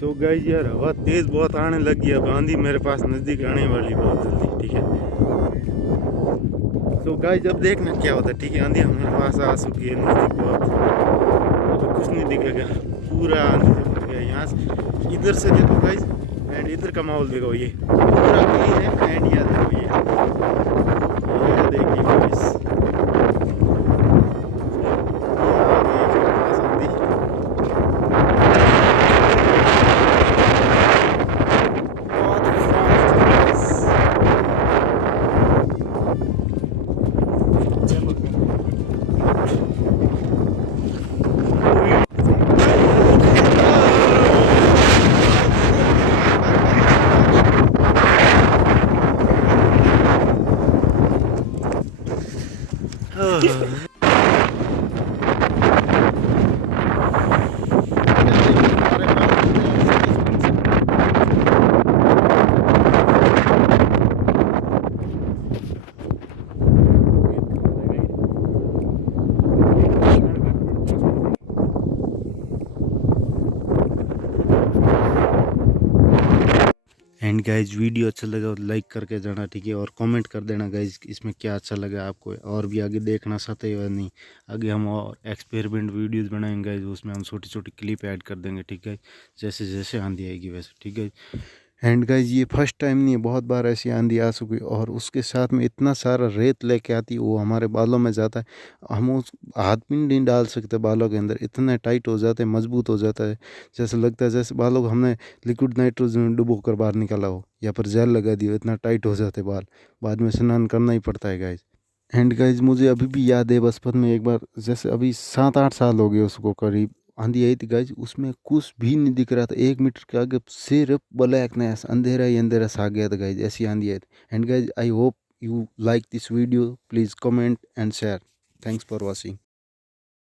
So guys यार हवा तेज़ बहुत आने लगी है। अब आंधी मेरे पास नज़दीक आने वाली बहुत जल्दी, ठीक है। सो गाइस अब देखना क्या होता है, ठीक है। आंधी हमारे पास आ चुकी है नज़दीक बहुत। अब कुछ नहीं दिखेगा, पूरा आंधी से भर गया। यहाँ से इधर से देखो गाइस, एंड इधर का माहौल देखो, ये पूरा क्लीन है। एंड ये देखो, ये देखिए गाइस, एंड गाइज वीडियो अच्छा लगा तो लाइक करके जाना, ठीक है। और कमेंट कर देना गाइज इसमें क्या अच्छा लगा आपको, और भी आगे देखना चाहते हो या नहीं। आगे हम और एक्सपेरिमेंट वीडियोस बनाएंगे गाइज, उसमें हम छोटी छोटी क्लिप ऐड कर देंगे, ठीक है। जैसे जैसे आंधी आएगी वैसे, ठीक है। एंड गाइज ये फर्स्ट टाइम नहीं है, बहुत बार ऐसी आंधी आ चुकी, और उसके साथ में इतना सारा रेत लेके आती है, वो हमारे बालों में जाता है। हम उस हाथ भी नहीं डाल सकते बालों के अंदर, इतने टाइट हो जाते हैं, मजबूत हो जाता है। जैसे लगता है जैसे बालों को हमने लिक्विड नाइट्रोजन में डुबो कर बाहर निकाला हो, या पर जेल लगा दी हो, इतना टाइट हो जाते बाल। बाद में स्नान करना ही पड़ता है गाइज। एंड गाइज मुझे अभी भी याद है बचपन में एक बार, जैसे अभी 7-8 साल हो गए उसको करीब, आंधी आई थी गाइज। उसमें कुछ भी नहीं दिख रहा था, 1 मीटर के आगे सिर्फ ब्लैकनेस, अंधेरा ही अंधेरा सा गया था गाइज, ऐसी आंधी आई थी। And guys I hope you like this video, please comment and share. Thanks for watching.